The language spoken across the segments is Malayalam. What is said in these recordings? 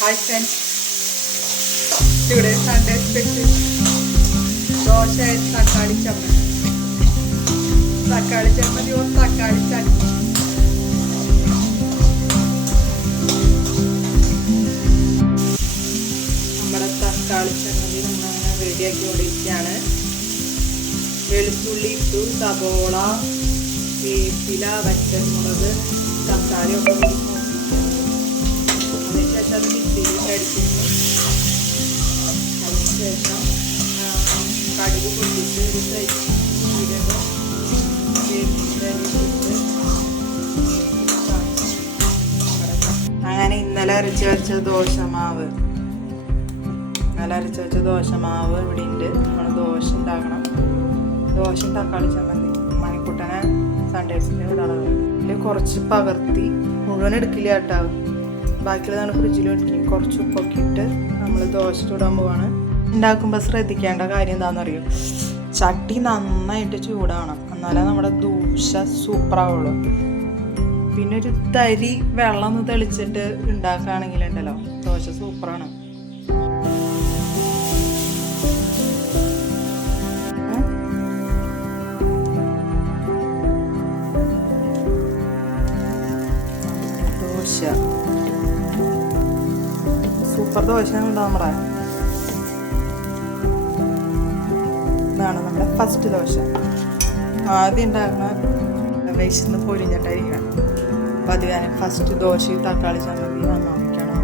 Hi friends, today Sunday special dosa തക്കാളി ചമ്മന്തി തക്കാളി ചട്നി നമ്മുടെ തക്കാളി ചമ്മന്തി നമ്മളങ്ങനെ റെഡിയാക്കി കൊണ്ടിരിക്കുകയാണ്. വെളുത്തുള്ളി ഇട്ടു, സബോള, വേപ്പില, വറ്റൽമുളക്, തക്കാളി ഒക്കെ അതിനുശേഷം അത് മിക്സിയിൽ അടിക്കുന്നു. അതിനുശേഷം കടുക് പൊട്ടിച്ച് ഒരു ജീരകം അങ്ങനെ ഇന്നലെ അരച്ച് വെച്ച ദോശമാവ് ഇവിടെ ഉണ്ട്. നമ്മൾ ദോശ ഉണ്ടാക്കണം. ദോശയും തക്കാളി ചമ്മന്തി മണിക്കുട്ടനെ സൺഡേസിന് വിടാനുള്ളത്. ഇതിൽ കുറച്ച് പകർത്തി മുഴുവൻ എടുക്കില്ല കേട്ടോ, ബാക്കിയുള്ളതാണ് ഫ്രിഡ്ജിൽ വെക്കും. കുറച്ച് ഉപ്പൊക്കെ ഇട്ട് നമ്മൾ ദോശ ചൂടാൻ പോവാണ്. ഉണ്ടാക്കുമ്പോൾ ശ്രദ്ധിക്കേണ്ട കാര്യം എന്താണെന്നറിയോ, ചട്ടി നന്നായിട്ട് ചൂടാവണം, എന്നാലേ നമ്മുടെ ദോശ സൂപ്പറാവുള്ളൂ. പിന്നെ ഒരു തരി വെള്ളം ഒന്ന് തെളിച്ചിട്ട് ഉണ്ടാക്കുകയാണെങ്കിലുണ്ടല്ലോ ദോശ സൂപ്പറാണ്. ദോശ സൂപ്പർ ദോശയാണ് നമ്മുടെ. ഇതാണ് നമ്മുടെ ഫസ്റ്റ് ദോശ. ആദ്യം ഉണ്ടാകുന്ന വിശന്ന് പൊരിഞ്ഞിട്ടായിരിക്കണം. അപ്പം അത് ഞാൻ ഫസ്റ്റ് ദോശയും തക്കാളി ചമ്മന്തി നന്നാക്കിയാണ്.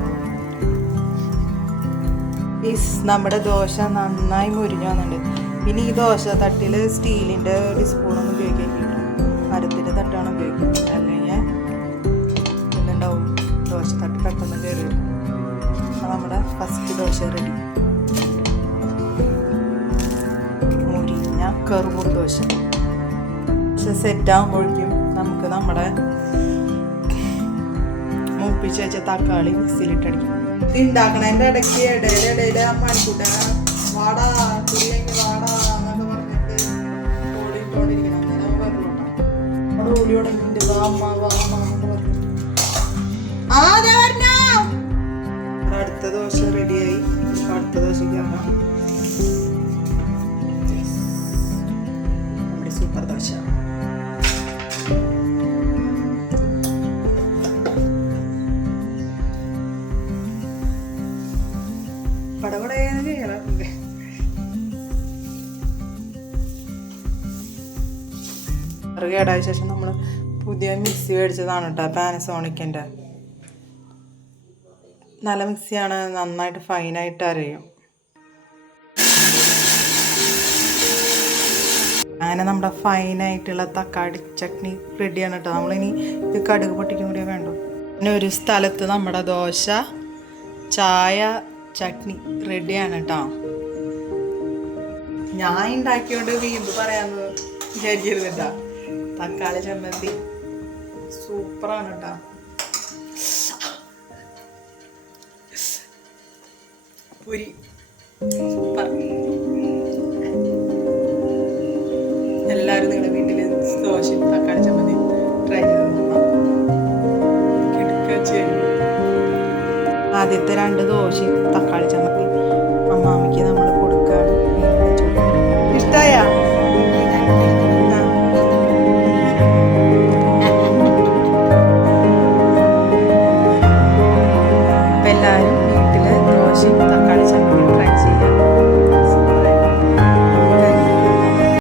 നമ്മുടെ ദോശ നന്നായി മുരിഞ്ഞു വന്നിട്ടുണ്ട്. പിന്നെ ഈ ദോശ തട്ടിൽ സ്റ്റീലിൻ്റെ ഒരു സ്പൂണൊന്നും ഉപയോഗിക്കാൻ കിട്ടും, മരത്തിൻ്റെ തട്ടാണ് ഉപയോഗിക്കുന്നത്. അല്ലെങ്കിൽ ഇതുണ്ടാവും ദോശ തട്ട് പെട്ടെന്ന് കയറി വരും. അപ്പം നമ്മുടെ ഫസ്റ്റ് ദോശ റെഡി. കറുമുറ ദോശ സെറ്റാകുമ്പോഴേക്കും നമുക്ക് നമ്മുടെ മൂപ്പിച്ച് വെച്ച തക്കാളി മിക്സിയിലിട്ടടിക്കും. ഇത് ഉണ്ടാക്കണതിൻ്റെ ഇടയ്ക്ക് ഇടയിൽ മണിക്കൂട്ട വാടാ കുടിയെങ്കിൽ വാടാ എന്നൊക്കെ പറഞ്ഞിട്ട് ഓടിയിട്ടോണ്ടിരിക്കണം. അങ്ങനെ പറഞ്ഞോട്ടാ അവിടെ ഓടി തുടങ്ങിയിട്ട് അടുത്ത ദോശ റെഡിയായി. അടുത്ത ദോശയ്ക്ക് ആകാം സൂപ്പർ ദോശ. പടപടയെന്ന് ചെയ്യാറുണ്ട്. കേടായ ശേഷം നമ്മൾ പുതിയ മിക്സി മേടിച്ചതാണ് കേട്ടോ, പാനസോണിക്കിൻ്റെ. നല്ല മിക്സിയാണ്, നന്നായിട്ട് ഫൈനായിട്ട് അരയും. അങ്ങനെ നമ്മുടെ ഫൈനായിട്ടുള്ള തക്കാളി ചട്നി റെഡിയാണ് കേട്ടോ. നമ്മളിനി ഇത് കടുക് പൊട്ടിക്കും കൂടിയേ വേണ്ടു. പിന്നെ ഒരു സ്ഥലത്ത് നമ്മുടെ ദോശ ചായ ചട്നി റെഡിയാണ് കേട്ടോ. ഞാൻ ഉണ്ടാക്കിയോണ്ട് വീമ്പ് പറയാമെന്ന് വിചാരിക്കരുത് കേട്ടോ. തക്കാളി ചമ്മന്തി സൂപ്പറാണ് കേട്ടോ. പൊരി സൂപ്പർ. എല്ലാവരും നിങ്ങളുടെ വീട്ടിൽ ദോശയും തക്കാളി ചമ്മന്തി ട്രൈ ചെയ്ത് നോക്കണം. ആദ്യത്തെ 2 ദോശയും തക്കാളി ചമ്മന്തി അമ്മാമ്മയ്ക്ക് നമ്മൾ കൊടുക്കുകയാണ്. ഇഷ്ടമായ അപ്പം എല്ലാവരും വീട്ടിൽ ദോശയും